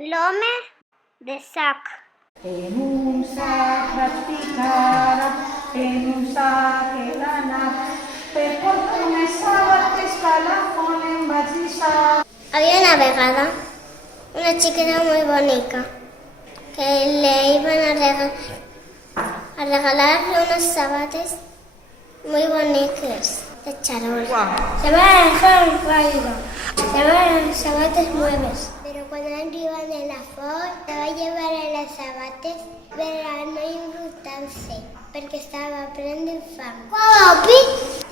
L'home de sac. En un sac vaig ficar, en un sac he d'anar, per portar unes sabates que a la font em vaig deixar. Había una vegada una chiquita muy bonita que le iban a regalarle unos zapatos muy bonitos de charol. Se van a dejar llevar zapatos nuevos. Pero cuando arriban en la font, se va a llevar a los zapatos, pero no importarse, porque estaba prendendo fam.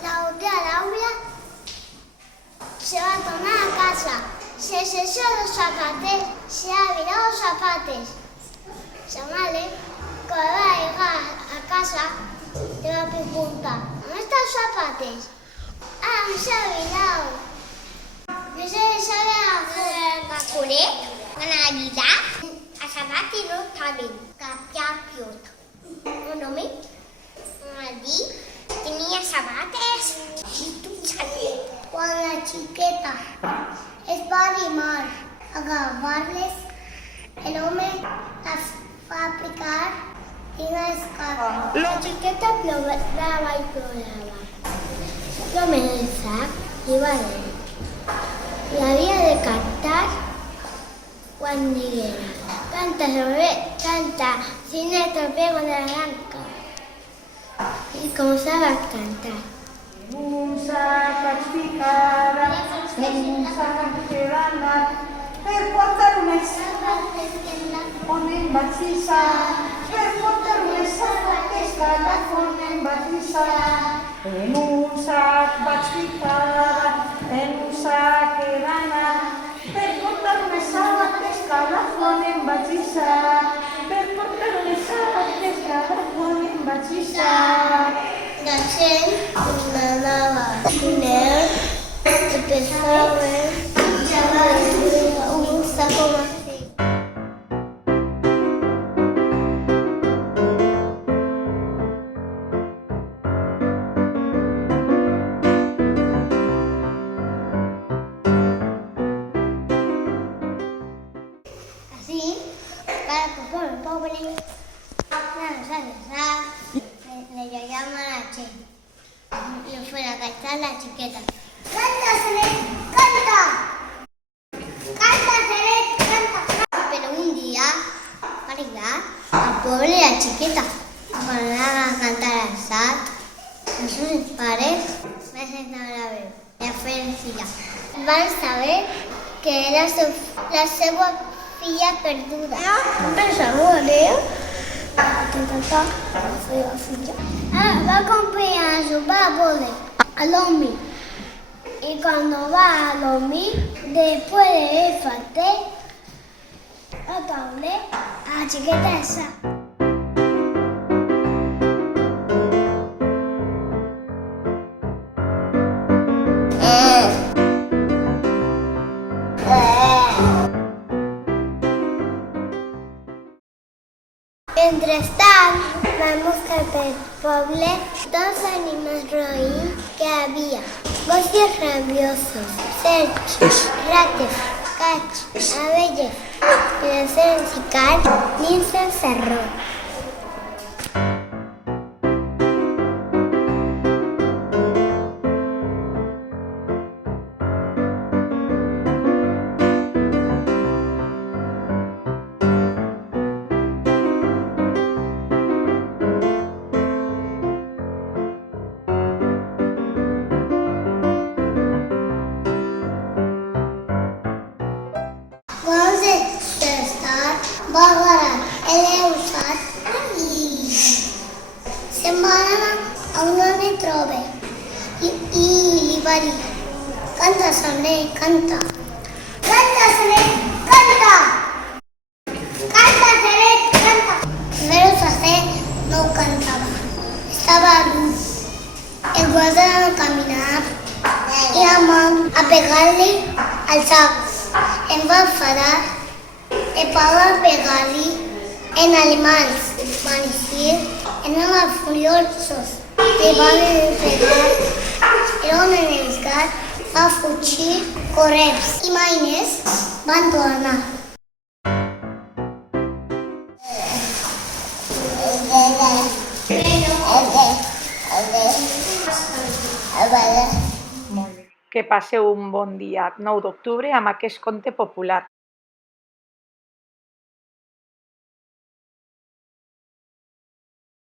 La otra Laura se va a tomar a casa. Se cesó los zapatos, se ha virado los zapatos. Samale, cuando va a llegar a casa, te va a preguntar, ¿dónde están los zapatos? Ah, se ha virado. No se sabe a curé, van a ayudar. A zapatos no saben, capítulo. Un hombre, allí, tenía zapatos y tú sabes. Cuando la chiqueta es para animar, agarrarles, el hombre las va a aplicar y la escapa. La chiqueta programa y programa. El hombre del sac iba a él. Y había de cantar cuando llegara. Canta, canta, sin el tropego de la blanca. Y comenzaba a cantar. En un sac vaig ficar, en un sac he d'anar, per portar unes sabates on em vaig deixar, per portar unes sabates que a la font em vaig deixar. En un sac vaig ficar, en un sac he d'anar, per portar unes sabates que a la font em vaig deixar, per portar unes sabates que a la font em vaig deixar. La gente nadaba con él, empezó a ver un saco vacío. Así, para que por el pobre, le llama a la Che. Le fue a cantar la chiqueta. ¡Canta, Seret! ¡Canta! ¡Canta, Seret! ¡Canta! Pero un día, para ayudar a pobre la chiqueta, cuando le hagan cantar al SAT, a sus padres, me sentaron a ver. La felicidad. Van a saber que era la segua filla perduda. Pensamos, Leo. Va a acompañar a su padre al hombre. Y cuando va al hombre, después de infantil, a la chiqueta esa. Entretant, vemos que per poble dos animals roïns que havia. Gossos rabiosos, cercs, rates, cats, abelles, i de ser ficar dins el serró. Bárbara, él es usat y se embaraza a un hombre trove y li va dir, canta, Soler, canta. Canta, Soler, canta. Canta, Soler, canta. Pero Soler no cantaba, estaba luz. El guarda a caminar y a pegarle al saco. Em va enfadar. El padre pegarle en animales, manicir, en animales furiosos. Le va a pegar, el hombre en el gat va a fugir, correr. Y Maines van a tornar. Vale. Molt bé. Que passeu un bon dia 9 d'octubre amb aquest conte popular.